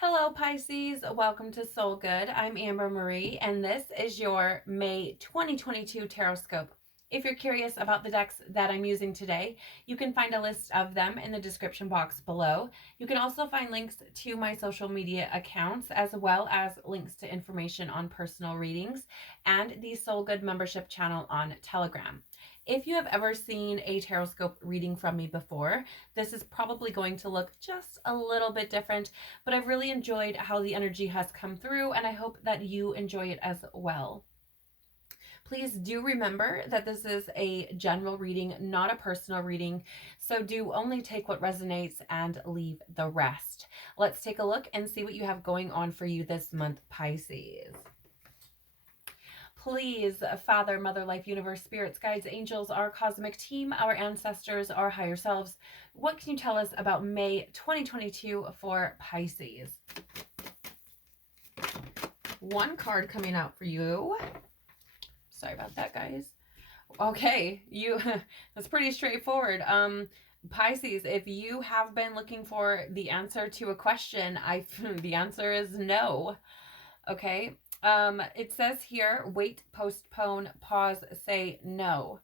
Hello, Pisces. Welcome to Soul Good. I'm Amber Marie, and this is your May 2022 Tarotscope. If you're curious about the decks that I'm using today, you can find a list of them in the description box below. You can also find links to my social media accounts, as well as links to information on personal readings and the Soul Good membership channel on Telegram. If you have ever seen a Tarotscope reading from me before, this is probably going to look just a little bit different, but I've really enjoyed how the energy has come through, and I hope that you enjoy it as well. Please do remember that this is a general reading, not a personal reading, so do only take what resonates and leave the rest. Let's take a look and see what you have going on for you this month, Pisces. Please, Father, Mother, Life, Universe, Spirits, Guides, Angels, our cosmic team, our ancestors, our higher selves, what can you tell us about May 2022 for Pisces? One card coming out for you. Sorry about that, guys. Okay, that's pretty straightforward. Pisces, if you have been looking for the answer to a question, the answer is no. Okay. It says here, wait, postpone, pause, say no.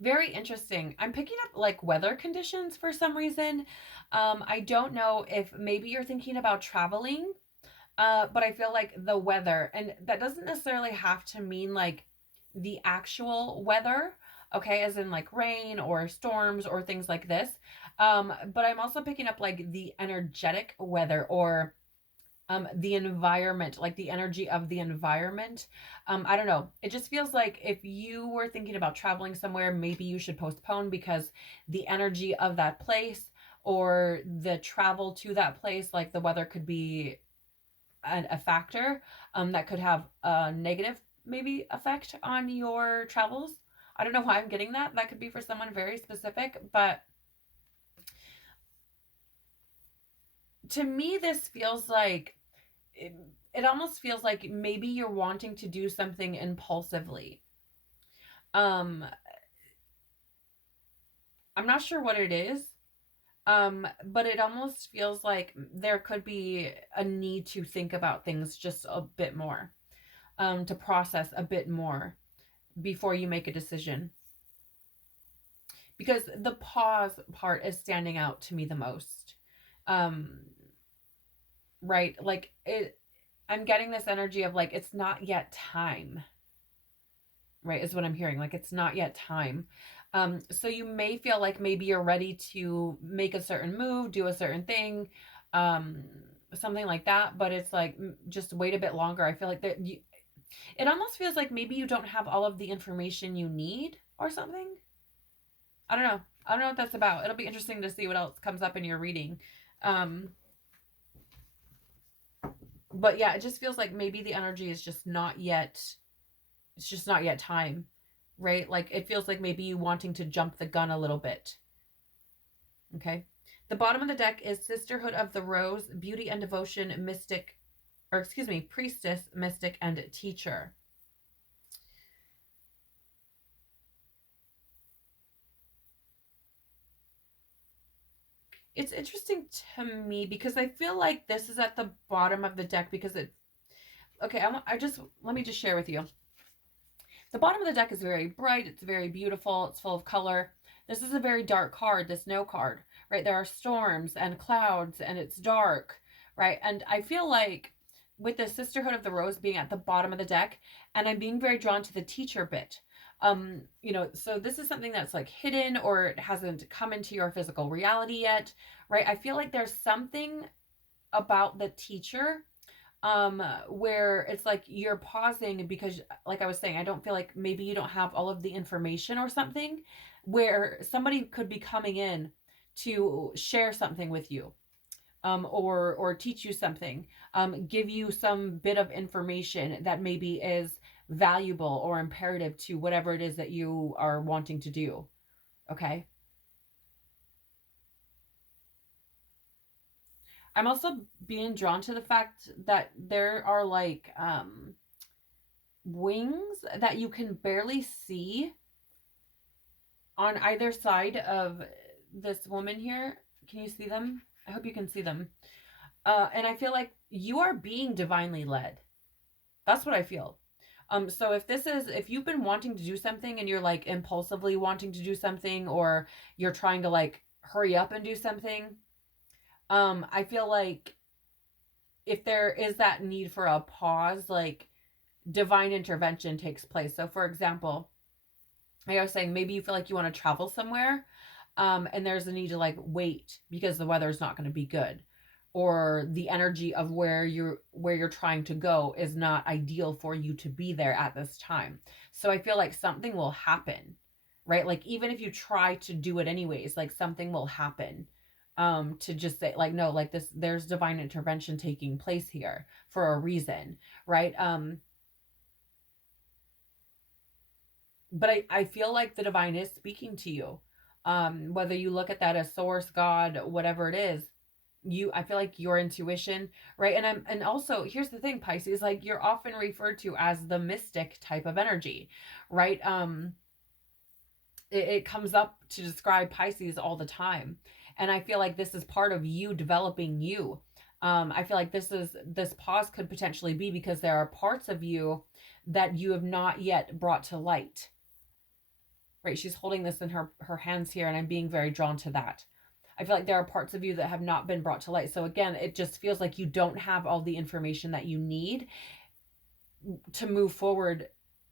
Very interesting. I'm picking up like weather conditions for some reason. I don't know if maybe you're thinking about traveling, but I feel like the weather, and that doesn't necessarily have to mean like the actual weather, okay, as in like rain or storms or things like this. But I'm also picking up like the energetic weather or the environment, like the energy of the environment. I don't know. It just feels like if you were thinking about traveling somewhere, maybe you should postpone because the energy of that place or the travel to that place, like the weather could be a factor that could have a negative maybe effect on your travels. I don't know why I'm getting that. That could be for someone very specific, but to me, this feels like it almost feels like maybe you're wanting to do something impulsively. Um, I'm not sure what it is. But it almost feels like there could be a need to think about things just a bit more, to process a bit more before you make a decision. Because the pause part is standing out to me the most. Um, right? Like I'm getting this energy of like, it's not yet time, right? Is what I'm hearing. Like, it's not yet time. So you may feel like maybe you're ready to make a certain move, do a certain thing, um, something like that. But it's like, just wait a bit longer. I feel like it almost feels like maybe you don't have all of the information you need or something. I don't know. I don't know what that's about. It'll be interesting to see what else comes up in your reading. Um, but yeah, it just feels like maybe the energy is just not yet, it's just not yet time, right? Like it feels like maybe you wanting to jump the gun a little bit. Okay. The bottom of the deck is Sisterhood of the Rose, Beauty and Devotion, Mystic, or excuse me, Priestess, Mystic, and Teacher. It's interesting to me because I feel like this is at the bottom of the deck because it, okay, let me just share with you. The bottom of the deck is very bright, it's very beautiful, it's full of color. This is a very dark card, this no card, right? There are storms and clouds and it's dark, right? And I feel like with the Sisterhood of the Rose being at the bottom of the deck, and I'm being very drawn to the teacher bit. So this is something that's like hidden or it hasn't come into your physical reality yet, right? I feel like there's something about the teacher where it's like you're pausing because like I was saying, I don't feel like maybe you don't have all of the information or something, where somebody could be coming in to share something with you, or teach you something, give you some bit of information that maybe is valuable or imperative to whatever it is that you are wanting to do. Okay. I'm also being drawn to the fact that there are like wings that you can barely see on either side of this woman here. Can you see them? I hope you can see them. And I feel like you are being divinely led. That's what I feel. So if you've been wanting to do something and you're like impulsively wanting to do something, or you're trying to like hurry up and do something, I feel like if there is that need for a pause, like divine intervention takes place. So for example, like I was saying, maybe you feel like you want to travel somewhere, and there's a need to like wait because the weather's not going to be good, or the energy of where you're trying to go is not ideal for you to be there at this time. So I feel like something will happen, right? Like even if you try to do it anyways, like something will happen, to just say like, no, like this, there's divine intervention taking place here for a reason, right? But I feel like the divine is speaking to you, whether you look at that as source, God, whatever it is. I feel like your intuition, right? And also here's the thing, Pisces, like you're often referred to as the mystic type of energy, right? It comes up to describe Pisces all the time, and I feel like this is part of you developing you. I feel like this pause could potentially be because there are parts of you that you have not yet brought to light, right? She's holding this in her hands here, and I'm being very drawn to that. I feel like there are parts of you that have not been brought to light. So again, it just feels like you don't have all the information that you need to move forward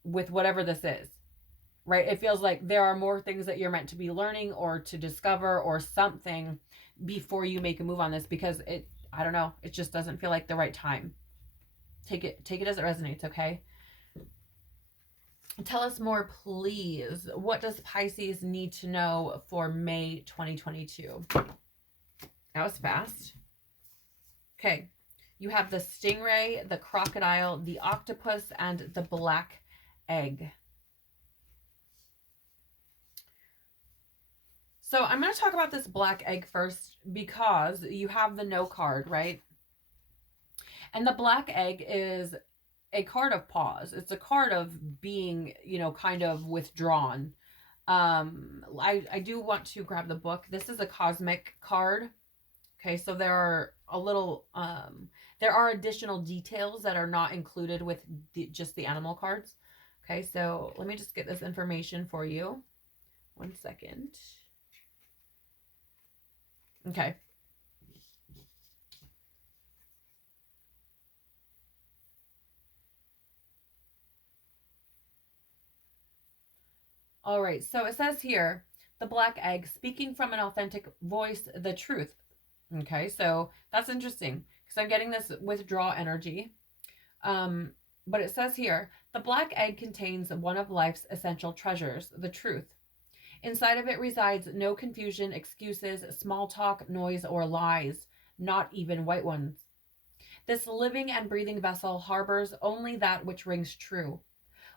with whatever this is, right? It feels like there are more things that you're meant to be learning or to discover or something before you make a move on this, because I don't know, it just doesn't feel like the right time. Take it as it resonates, okay? Tell us more, please. What does Pisces need to know for May 2022? That was fast. Okay. You have the stingray, the crocodile, the octopus, and the black egg. So I'm going to talk about this black egg first because you have the no card, right? And the black egg is a card of pause. It's a card of being, kind of withdrawn. I do want to grab the book. This is a cosmic card. Okay, so there are additional details that are not included with just the animal cards. Okay, so let me just get this information for you. 1 second. Okay. All right, so it says here, the black egg, speaking from an authentic voice, the truth. Okay, so that's interesting because I'm getting this withdraw energy. But it says here, the black egg contains one of life's essential treasures, the truth. Inside of it resides no confusion, excuses, small talk, noise, or lies, not even white ones. This living and breathing vessel harbors only that which rings true.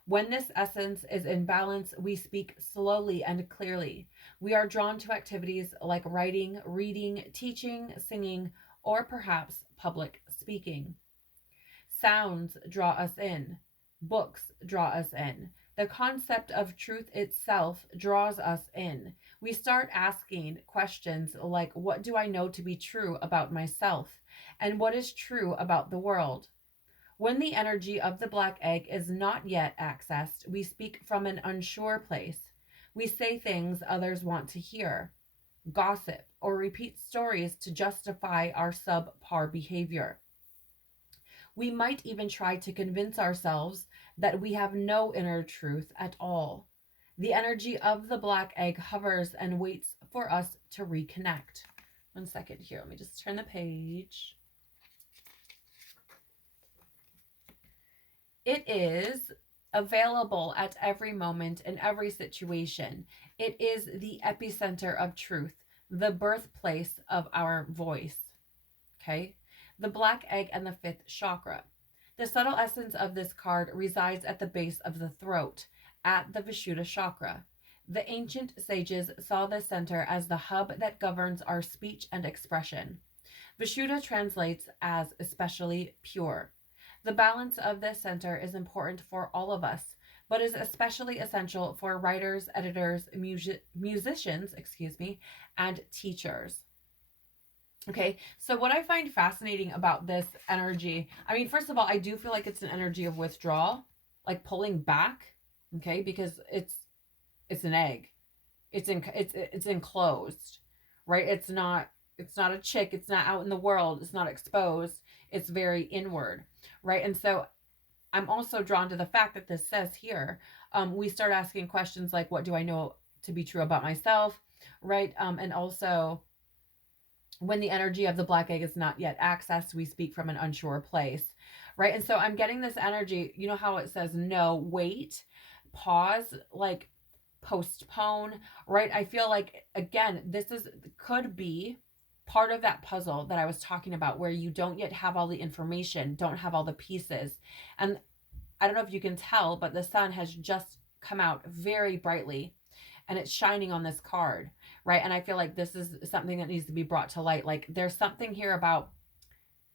When this essence is in balance, we speak slowly and clearly. We are drawn to activities like writing, reading, teaching, singing, or perhaps public speaking. Sounds draw us in. Books draw us in. The concept of truth itself draws us in. We start asking questions like, what do I know to be true about myself? And what is true about the world? When the energy of the black egg is not yet accessed, we speak from an unsure place. We say things others want to hear, gossip, or repeat stories to justify our subpar behavior. We might even try to convince ourselves that we have no inner truth at all. The energy of the black egg hovers and waits for us to reconnect. 1 second here. Let me just turn the page. It is available at every moment in every situation. It is the epicenter of truth, the birthplace of our voice. Okay? The black egg and the fifth chakra. The subtle essence of this card resides at the base of the throat, at the Vishuddha chakra. The ancient sages saw this center as the hub that governs our speech and expression. Vishuddha translates as especially pure. The balance of this center is important for all of us, but is especially essential for writers, editors, musicians, and teachers. Okay, so what I find fascinating about this energy, I mean, first of all, I do feel like it's an energy of withdrawal, like pulling back, okay, because it's an egg. It's enclosed, right? It's not a chick, it's not out in the world, it's not exposed. It's very inward, right? And so I'm also drawn to the fact that this says here, we start asking questions like, what do I know to be true about myself, right? And also, when the energy of the black egg is not yet accessed, we speak from an unsure place, right? And so I'm getting this energy, you know how it says no, wait, pause, like postpone, right? I feel like, again, could be part of that puzzle that I was talking about, where you don't yet have all the information, don't have all the pieces. And I don't know if you can tell, but the sun has just come out very brightly and it's shining on this card, right? And I feel like this is something that needs to be brought to light. Like, there's something here about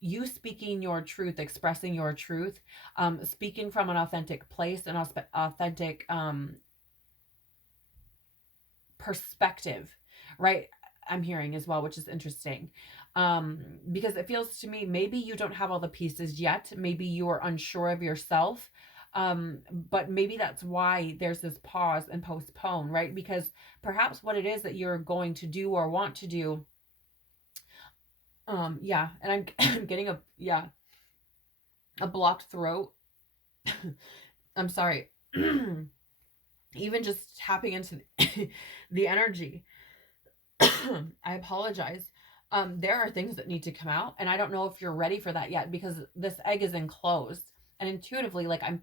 you speaking your truth, expressing your truth, speaking from an authentic place, an authentic perspective, right? I'm hearing as well, which is interesting. Because it feels to me, maybe you don't have all the pieces yet. Maybe you are unsure of yourself. But maybe that's why there's this pause and postpone, right? Because perhaps what it is that you're going to do or want to do, yeah, and I'm, I'm getting a blocked throat. I'm sorry. Even just tapping into the energy. I apologize. There are things that need to come out, and I don't know if you're ready for that yet, because this egg is enclosed, and intuitively, like, I'm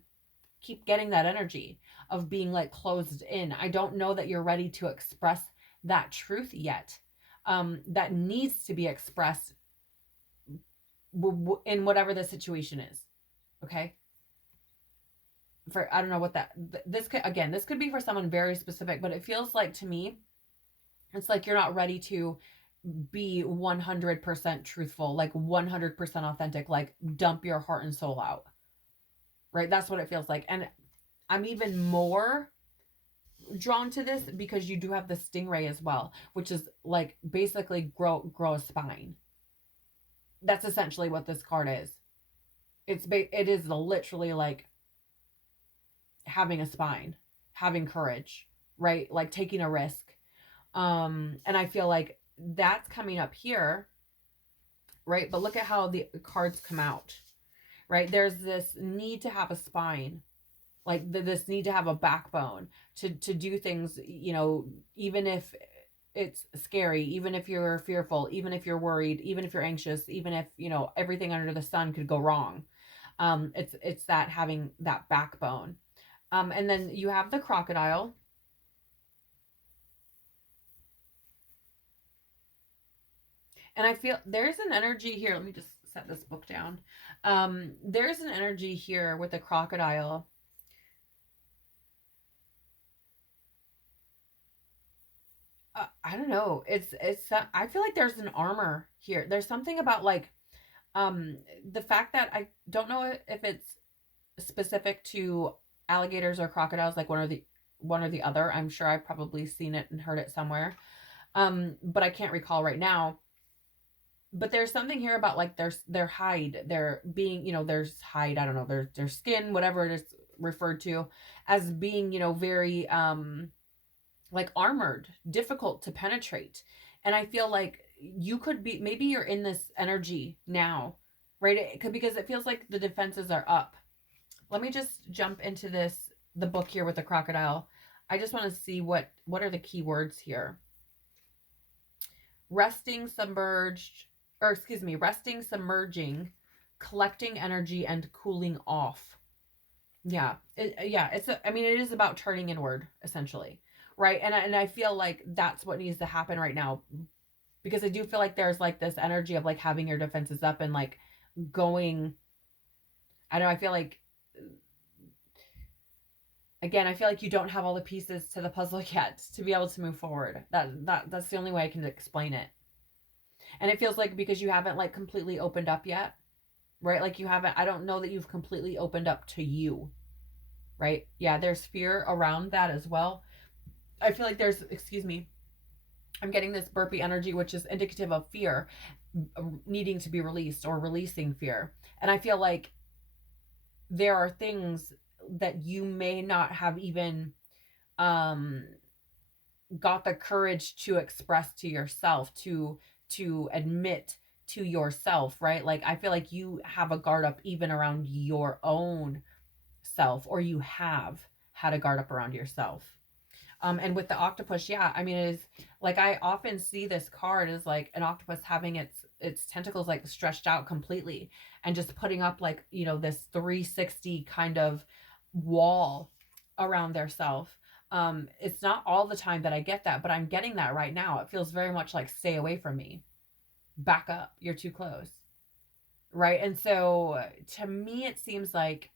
keep getting that energy of being like closed in. I don't know that you're ready to express that truth yet. That needs to be expressed in whatever the situation is. Okay. For, I don't know what that, this could, again, this could be for someone very specific, but it feels like to me, it's like you're not ready to be 100% truthful, like 100% authentic, like dump your heart and soul out. Right? That's what it feels like. And I'm even more drawn to this because you do have the stingray as well, which is like basically grow a spine. That's essentially what this card is. It is literally like having a spine, having courage, right? Like taking a risk. And I feel like that's coming up here, right? But look at how the cards come out, right? There's this need to have a spine, like this need to have a backbone to do things, even if it's scary, even if you're fearful, even if you're worried, even if you're anxious, even if, everything under the sun could go wrong. It's that having that backbone. And then you have the crocodile. And I feel there's an energy here. Let me just set this book down. There's an energy here with the crocodile. I don't know. It's I feel like there's an armor here. There's something about like the fact that I don't know if it's specific to alligators or crocodiles, like one or the other. I'm sure I've probably seen it and heard it somewhere. But I can't recall right now. But there's something here about like their hide, their being, there's hide, I don't know, their skin, whatever it is referred to as being, very like armored, difficult to penetrate. And I feel like you could be, maybe you're in this energy now, right? It could, because it feels like the defenses are up. Let me just jump into the book here with the crocodile. I just want to see what are the key words here. Resting, submerged, or excuse me, resting, submerging, collecting energy, and cooling off. Yeah, it is about turning inward, essentially, right? And I feel like that's what needs to happen right now, because I do feel like there's like this energy of like having your defenses up and like going. I know. I feel like, again, I feel like you don't have all the pieces to the puzzle yet to be able to move forward. That's the only way I can explain it. And it feels like because you haven't like completely opened up yet, right? Like you haven't, I don't know that you've completely opened up to you, right? Yeah, there's fear around that as well. I feel like excuse me, I'm getting this burpee energy, which is indicative of fear. needing to be released or releasing fear. And I feel like there are things that you may not have even um got the courage to express to yourself, to admit to yourself, right? Like I feel like you have a guard up even around your own self, or you have had a guard up around yourself. And with the octopus, yeah, I mean, it is like I often see this card as like an octopus having its tentacles like stretched out completely and just putting up like, you know, this 360 kind of wall around their self. It's not all the time that I get that, but I'm getting that right now. It feels very much like stay away from me. Back up. You're too close. Right? And so to me it seems like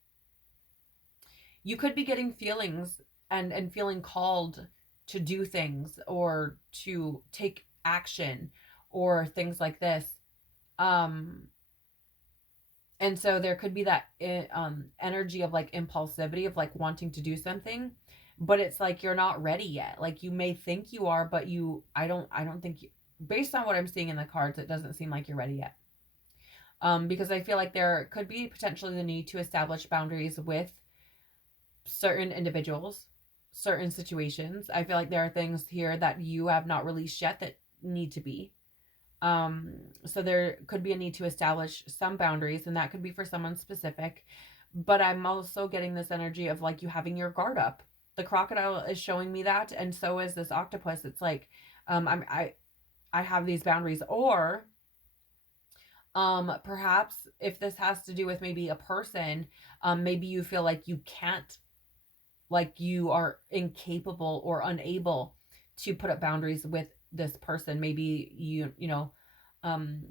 you could be getting feelings and feeling called to do things or to take action or things like this. um and so there could be that energy of like impulsivity of like wanting to do something, but it's like you're not ready yet. Like you may think you are, but you I don't think you, based on what I'm seeing in the cards, it doesn't seem like you're ready yet. Because I feel like there could be potentially the need to establish boundaries with certain individuals, certain situations. I feel like there are things here that you have not released yet that need to be. So there could be a need to establish some boundaries, and that could be for someone specific. But I'm also getting this energy of like you having your guard up. The crocodile is showing me that, and so is this octopus. It's like, I have these boundaries, or perhaps if this has to do with maybe a person, maybe you feel like you can't, like you are incapable or unable to put up boundaries with this person. Maybe you know, um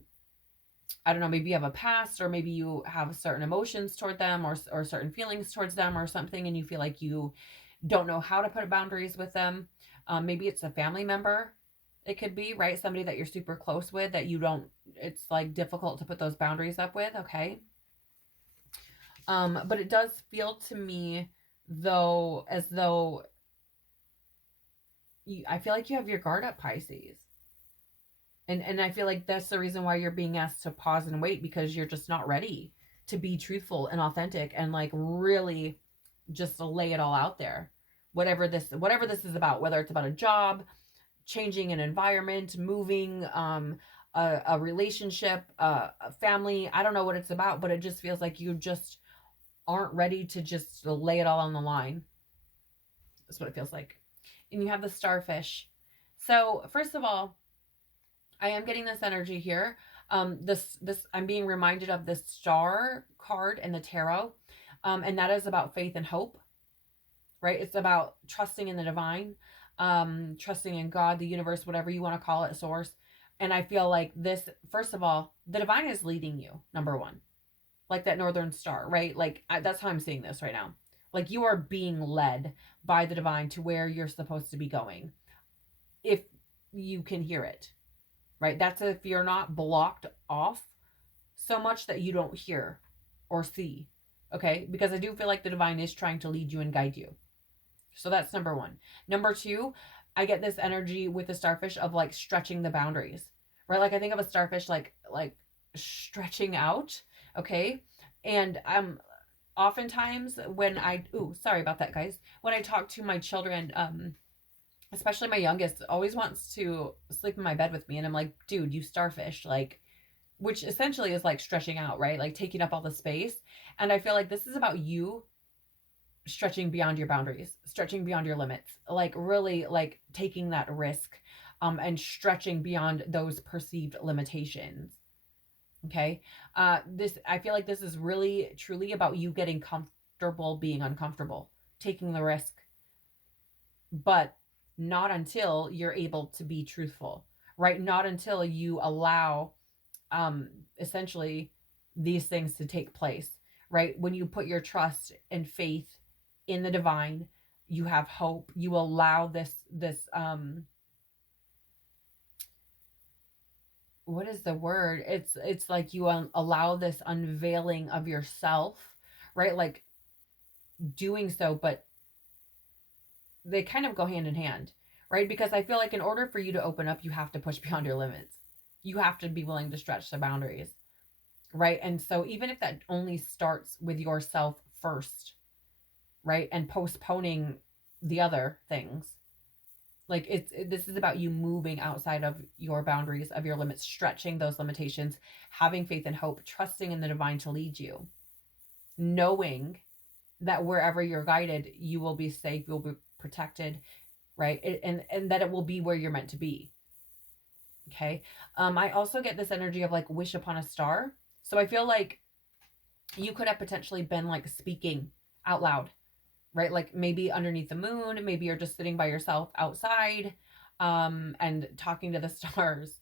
I don't know, maybe you have a past, or maybe you have certain emotions toward them, or certain feelings towards them or something, and you feel like you don't know how to put boundaries with them. Maybe it's a family member. It could be, right? Somebody that you're super close with that you don't, it's like difficult to put those boundaries up with. Okay. But it does feel to me though as though I feel like you have your guard up, Pisces. And I feel like that's the reason why you're being asked to pause and wait, because you're just not ready to be truthful and authentic and like really just lay it all out there. Whatever this is about, whether it's about a job, changing an environment, moving, a relationship, a family, I don't know what it's about, but it just feels like you just aren't ready to just lay it all on the line. That's what it feels like. And you have the starfish. So first of all, I am getting this energy here. This I'm being reminded of the star card in the tarot, and that is about faith and hope, right? It's about trusting in the divine, trusting in God, the universe, whatever you want to call it, source. And I feel like this, first of all, the divine is leading you, number one, like that northern star, right? Like that's how I'm seeing this right now. Like you are being led by the divine to where you're supposed to be going, if you can hear it, right? That's if you're not blocked off so much that you don't hear or see. Okay? Because I do feel like the divine is trying to lead you and guide you. So that's number one. Number two, I get this energy with the starfish of like stretching the boundaries, right? Like I think of a starfish like stretching out. Okay? And oftentimes when sorry about that, guys, when I talk to my children, especially my youngest, always wants to sleep in my bed with me, and I'm like, dude, you starfish, like, which essentially is like stretching out, right? Like taking up all the space. And I feel like this is about you stretching beyond your boundaries, stretching beyond your limits, like really like taking that risk, and stretching beyond those perceived limitations. Okay. This, I feel like this is really truly about you getting comfortable being uncomfortable, taking the risk, but not until you're able to be truthful, right? Not until you allow, um essentially, these things to take place, right? When you put your trust and faith in the divine, you have hope, you allow this what is the word, it's like you allow this unveiling of yourself, right? Like doing so, but they kind of go hand in hand, right? Because I feel like in order for you to open up, you have to push beyond your limits. You have to be willing to stretch the boundaries, right? And so even if that only starts with yourself first, right? And postponing the other things, like this is about you moving outside of your boundaries, of your limits, stretching those limitations, having faith and hope, trusting in the divine to lead you, knowing that wherever you're guided, you will be safe, you'll be protected, right? And that it will be where you're meant to be. Okay. I also get this energy of like wish upon a star. So I feel like you could have potentially been like speaking out loud, right? Like maybe underneath the moon, maybe you're just sitting by yourself outside, and talking to the stars,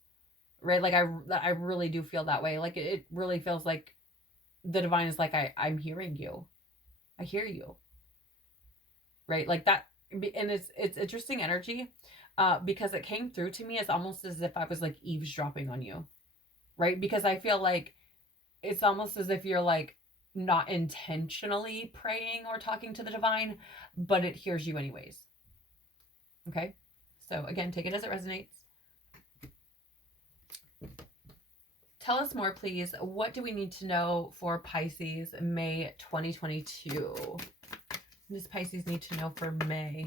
right? Like I really do feel that way. Like it really feels like the divine is like, I'm hearing you. I hear you. Right? Like that. And it's interesting energy, because it came through to me as almost as if I was like eavesdropping on you, right? Because I feel like it's almost as if you're like not intentionally praying or talking to the divine, but it hears you anyways. Okay? So again, take it as it resonates. Tell us more, please. What do we need to know for Pisces May 2022? What does Pisces need to know for May?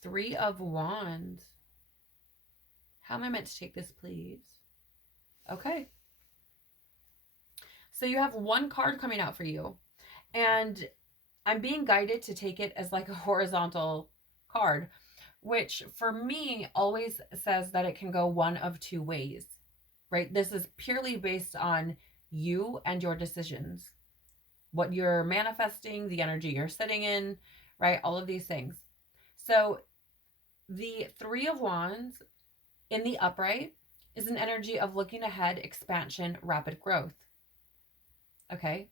Three of Wands. How am I meant to take this, please? Okay. So you have one card coming out for you, and I'm being guided to take it as like a horizontal card, which for me always says that it can go one of two ways, right? This is purely based on you and your decisions, what you're manifesting, the energy you're sitting in, right? All of these things. So the Three of Wands in the upright is an energy of looking ahead, expansion, rapid growth. Okay.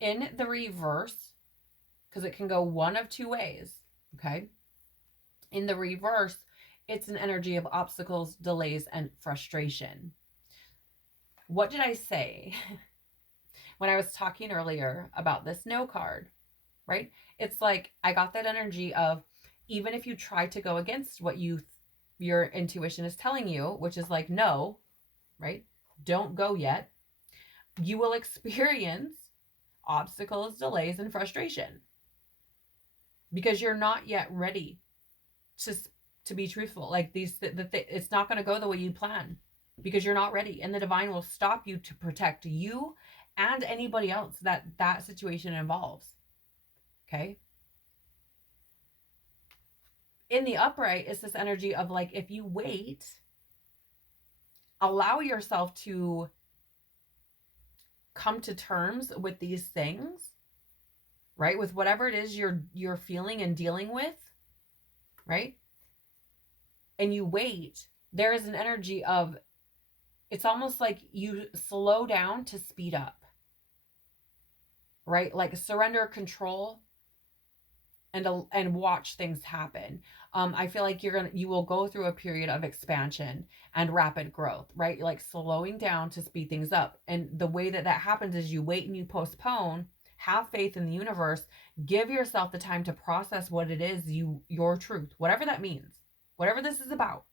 In the reverse, because it can go one of two ways. Okay. In the reverse, it's an energy of obstacles, delays, and frustration. What did I say when I was talking earlier about this no card, right? It's like I got that energy of even if you try to go against what your intuition is telling you, which is like, no, right? Don't go yet. You will experience obstacles, delays, and frustration because you're not yet ready to be truthful. Like it's not going to go the way you plan because you're not ready, and the divine will stop you to protect you and anybody else that situation involves. Okay. In the upright is this energy of like, if you wait, allow yourself to come to terms with these things, right? With whatever it is you're feeling and dealing with, right? And you wait, there is an energy of, it's almost like you slow down to speed up, right? Like surrender control and watch things happen. I feel like you will go through a period of expansion and rapid growth, right? Like slowing down to speed things up. And the way that happens is you wait and you postpone, have faith in the universe, give yourself the time to process what it is your truth, whatever that means, whatever this is about,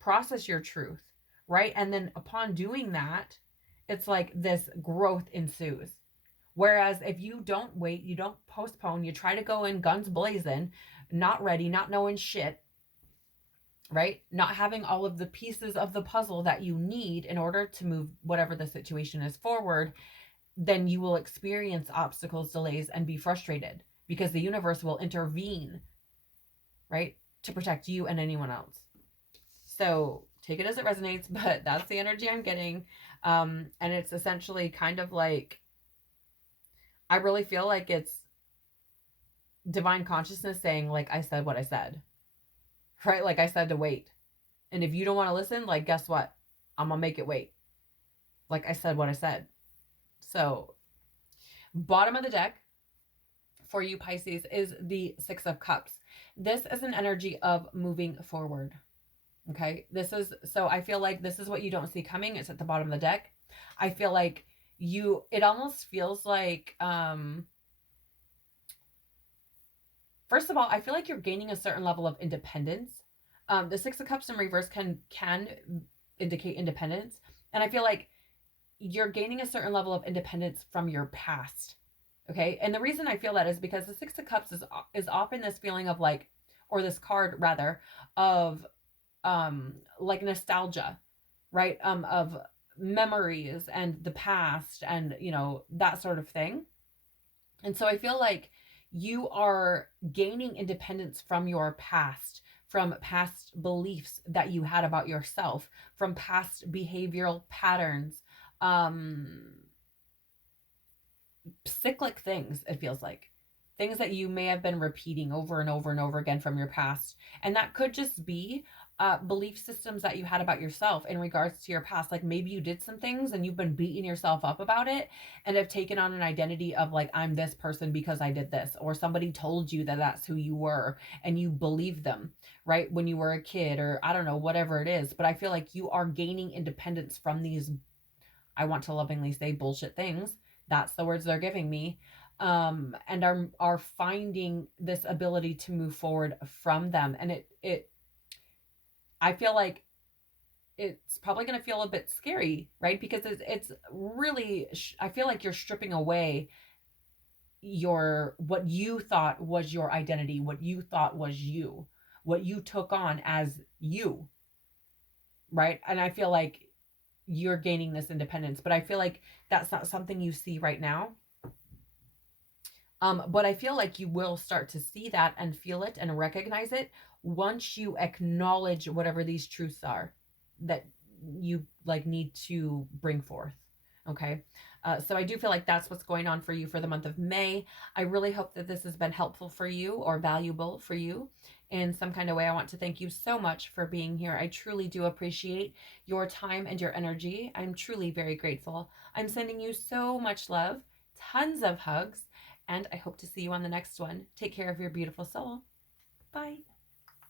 process your truth, right? And then upon doing that, it's like this growth ensues. Whereas if you don't wait, you don't postpone, you try to go in guns blazing, not ready, not knowing shit, right? Not having all of the pieces of the puzzle that you need in order to move whatever the situation is forward, then you will experience obstacles, delays, and be frustrated because the universe will intervene, right? To protect you and anyone else. So take it as it resonates, but that's the energy I'm getting. And it's essentially kind of like, I really feel like it's divine consciousness saying, like, I said what I said, right? Like I said to wait. And if you don't want to listen, like, guess what? I'm going to make it wait. Like I said what I said. So bottom of the deck for you Pisces is the Six of Cups. This is an energy of moving forward. Okay. So I feel like this is what you don't see coming. It's at the bottom of the deck. I feel like it almost feels like, first of all, I feel like you're gaining a certain level of independence, The Six of Cups in reverse can indicate independence, and I feel like you're gaining a certain level of independence from your past. Okay, and the reason I feel that is because the Six of Cups is often this feeling of like, or this card rather, of like nostalgia, right? Of memories and the past and that sort of thing. And so I feel like you are gaining independence from your past, from past beliefs that you had about yourself, from past behavioral patterns, um, cyclic things, it feels like. Things that you may have been repeating over and over and over again from your past. And that could just be belief systems that you had about yourself in regards to your past. Like maybe you did some things and you've been beating yourself up about it and have taken on an identity of like, I'm this person because I did this. Or somebody told you that that's who you were and you believed them, right? When you were a kid, or I don't know, whatever it is. But I feel like you are gaining independence from these, I want to lovingly say, bullshit things. That's the words they're giving me. And are finding this ability to move forward from them. And it I feel like it's probably going to feel a bit scary, right? Because it's really, I feel like you're stripping away your, what you thought was your identity, what you thought was you, what you took on as you, right? And I feel like you're gaining this independence, but I feel like that's not something you see right now. But I feel like you will start to see that and feel it and recognize it once you acknowledge whatever these truths are that you like need to bring forth. Okay. So I do feel like that's what's going on for you for the month of May. I really hope that this has been helpful for you or valuable for you in some kind of way. I want to thank you so much for being here. I truly do appreciate your time and your energy. I'm truly very grateful. I'm sending you so much love, tons of hugs, and I hope to see you on the next one. Take care of your beautiful soul. Bye.